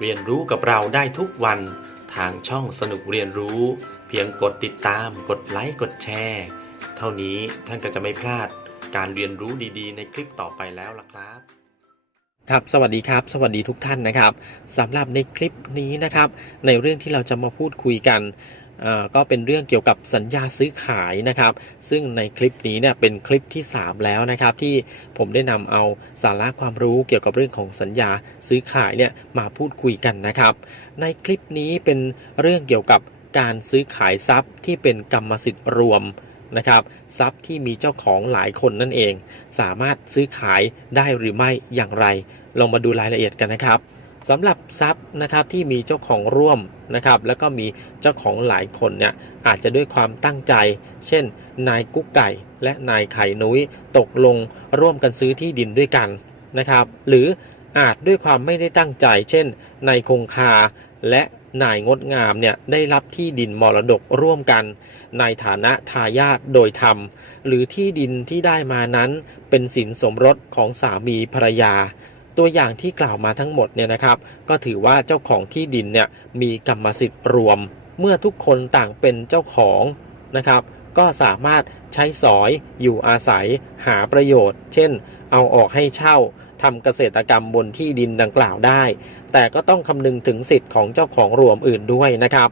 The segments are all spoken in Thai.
เรียนรู้กับเราได้ทุกวันทางช่องสนุกเรียนรู้ เพียงกดติดตาม กดไลค์กดแชร์เท่านี้ท่านก็จะไม่พลาดการเรียนรู้ดีๆ ในคลิปต่อไปแล้วล่ะครับครับสวัสดีครับ สวัสดีทุกท่านนะครับสำหรับในคลิปนี้นะครับ ในเรื่องที่เราจะมาพูดคุยกัน ก็เป็นเรื่องเกี่ยวกับสัญญาซื้อขายนะครับ ซึ่งในคลิปนี้เนี่ยเป็นคลิปที่ 3 แล้วนะครับ ที่ผมได้นำเอาสาระความรู้เกี่ยวกับเรื่องของสัญญาซื้อขายเนี่ยมาพูดคุยกันนะครับ ในคลิปนี้เป็นเรื่องเกี่ยวกับการซื้อขายทรัพย์ที่เป็นกรรมสิทธิ์รวมนะครับทรัพย์ที่มีเจ้าของหลายคนนั่นเอง สามารถซื้อขายได้หรือไม่อย่างไร ลองมาดูรายละเอียดกันนะครับ สำหรับทรัพย์นะครับที่มีเจ้าของร่วมนะครับแล้วก็มีเจ้าของหลายคนเนี่ยอาจจะด้วยความตั้งใจ เช่น นายกุ๊กไก่ และนายไข่นุ้ยตกลงร่วมกันซื้อที่ดินด้วยกันนะครับหรืออาจด้วยความไม่ได้ตั้งใจ เช่น นายคงคาและนายงดงามเนี่ยได้รับที่ดินมรดกร่วมกัน ในฐานะทายาทโดยธรรม หรือที่ดินที่ได้มานั้นเป็นสินสมรสของสามีภรรยา ตัวอย่างที่กล่าวมาทั้งหมดเนี่ยนะครับ ก็ถือว่าเจ้าของที่ดินเนี่ยมีกรรมสิทธิ์รวม เมื่อทุกคนต่างเป็นเจ้าของนะครับ ก็สามารถใช้สอยอยู่อาศัยหาประโยชน์ เช่น เอาออกให้เช่าทำเกษตรกรรมบนที่ดินดังกล่าวได้ แต่ก็ต้องคำนึงถึงสิทธิ์ของเจ้าของรวมอื่นด้วยนะครับ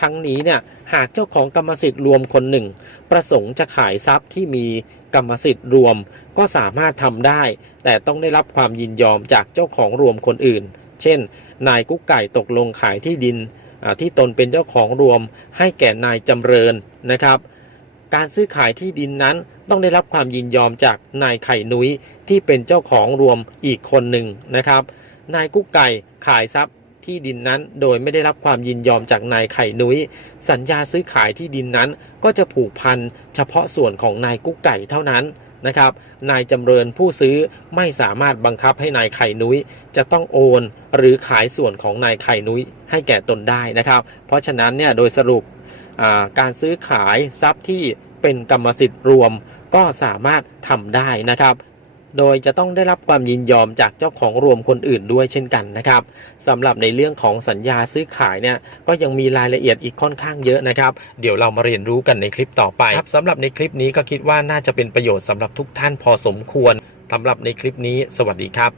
ทั้งนี้เนี่ยหากเจ้าของกรรมสิทธิ์รวมคนหนึ่ง ประสงค์จะขายทรัพย์ที่มีกรรมสิทธิ์รวมก็สามารถทำได้ แต่ต้องได้รับความยินยอมจากเจ้าของรวมคนอื่น เช่น นายกุ๊กไก่ตกลงขายที่ดินที่ตนเป็นเจ้าของรวมให้แก่นายจำเริญนะครับ การซื้อขายที่ดินนั้นต้องได้รับความยินยอมจากนายไข่นุ้ยที่เป็นเจ้าของรวมอีกคนหนึ่งนะครับ นายกุ๊กไก่ขายทรัพย์ที่ดินนั้นโดยไม่ได้รับความยินยอมจากนายไข่นุ้ย สัญญาซื้อขายที่ดินนั้นก็จะผูกพันเฉพาะส่วนของนายกุ๊กไก่เท่านั้นนะครับ นายจำเริญผู้ซื้อไม่สามารถบังคับให้นายไข่นุ้ย จะต้องโอน หรือขายส่วนของนายไข่นุ้ยให้แก่ตนได้นะครับ เพราะฉะนั้นเนี่ยโดยสรุป การซื้อขายทรัพย์ที่เป็นกรรมสิทธิ์รวมก็สามารถทำได้นะครับ โดยจะต้องได้รับความยินยอมจากเจ้าของรวมคนอื่นด้วยเช่นกันนะครับสำหรับในเรื่องของสัญญาซื้อขายเนี่ยก็ยังมีรายละเอียดอีกค่อนข้างเยอะนะครับ เดี๋ยวเรามาเรียนรู้กันในคลิปต่อไปครับสำหรับในคลิปนี้ก็คิดว่าน่าจะเป็นประโยชน์สำหรับทุกท่านพอสมควรสำหรับในคลิปนี้ สวัสดีครับ